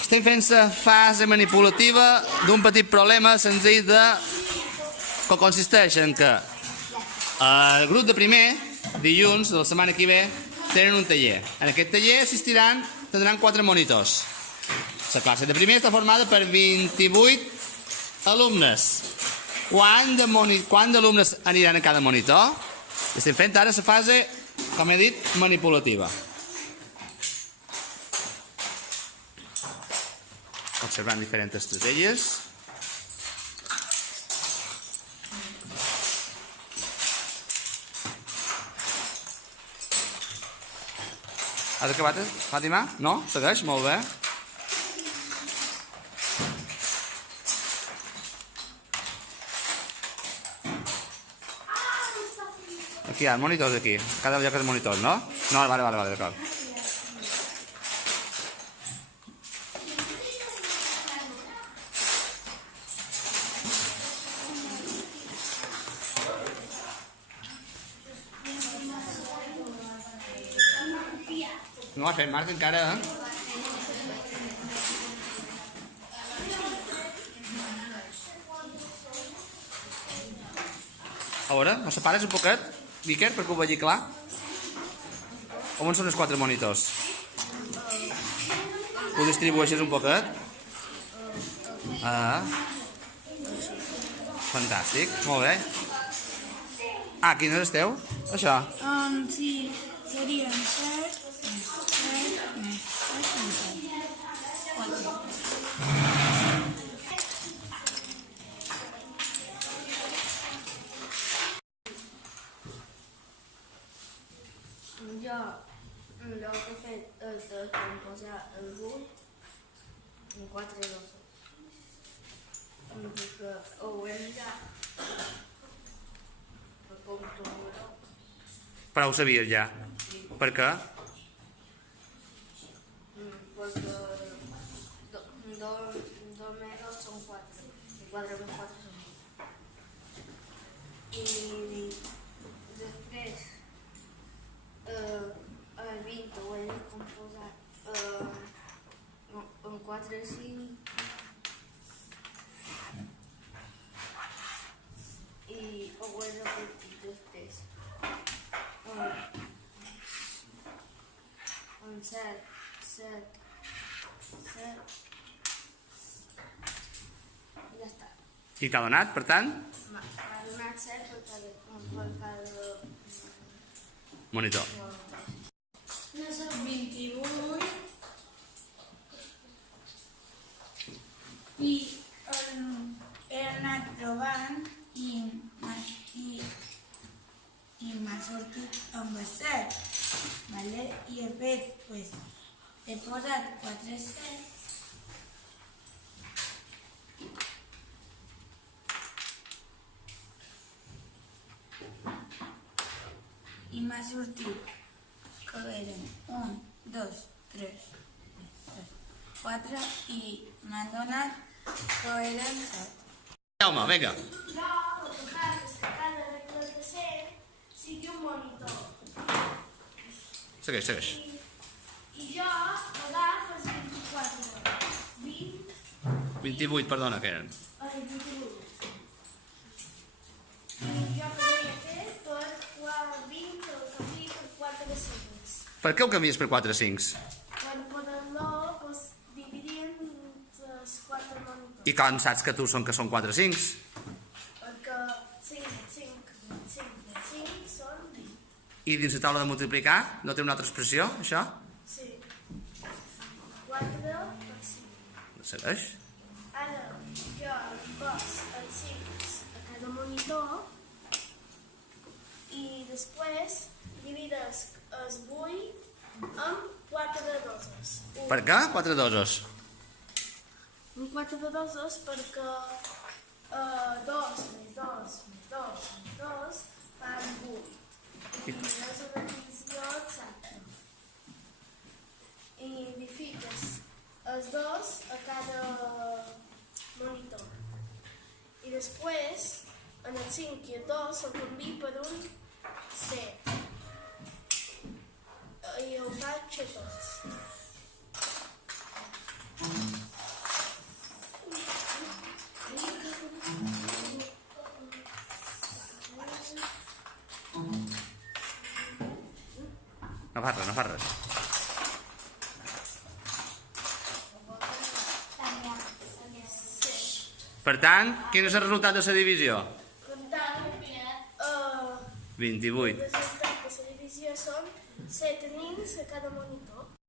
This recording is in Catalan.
Estem fent la fase manipulativa d'un petit problema senzill que consisteix en que el grup de primer, dilluns de la setmana que ve, tenen un taller. En aquest taller tindran 4 monitors. La classe de primer està formada per 28 alumnes. Quant d'alumnes aniran a cada monitor? Estem fent ara la fase, com he dit, manipulativa. Observant diferents estratègies. Has acabat, Fàtima? No? Segueix? Molt bé. Aquí hi ha monitors aquí. Cada lloc és monitors, no? No, vale, d'acord. No ho has fet, Marc, encara, eh? A veure, ho separes un poquet, Víquer, perquè ho vegi clar? On són els 4 monitors? Ho distribueixes un poquet? Fantàstic, molt bé. Quin és el teu? Això? Sí, serien 7, 7, 4. Jo el que he fet és de composar el 8 en 4 dosos. Perquè ho he mirat per comptar-ho. Però ho sabies ja. Per què? Perquè 2 més 2 són 4 i 4 més 4 són 8. I després el 20 ho he de composar en 4, 5 i ho he repetit després en 7, 7, 7 i ja està. I t'ha donat, per tant? M'ha donat 7 per cada Monitor. No són 28 i he anat provant i m'ha sortit amb el 7, ¿vale? I he fet, pues, he posat 4 sets i m'ha sortit que eren 1, 2, 3, 4 i m'han donat que eren 7. Home, vinga. Jo, el que faig és que cada regla de ser sigui un monitor. Segueix. I jo agafo els 24 hores. 28, perdona, que eren. 28. I jo podria fer tot 20 o canvi per 4 cicles. Per què ho canvies per 4 5? Per poder-lo dividir en els 4 monitors. I com saps que són 4 5? Perquè 5 són 20. I dins la taula de multiplicar no té una altra expressió, això? Sí. 4 per 5. Segueix. Ara jo pos els 5 a cada monitor i després divides els 8 amb 4 de doses. Per què? 4 dosos. Un 4 de doses perquè 2 més 2 més 2 més 2 fan 8. I és una divisió exacta. I li fiques els 2 a cada monitor. I després, en el 5 i el 2 el canvi per un 7. I ho faig a tots. No fa res, no fa res. Per tant, quin és el resultat de la divisió? Per tant, 28. el resultat de la divisió són 7 nins a cada monitor.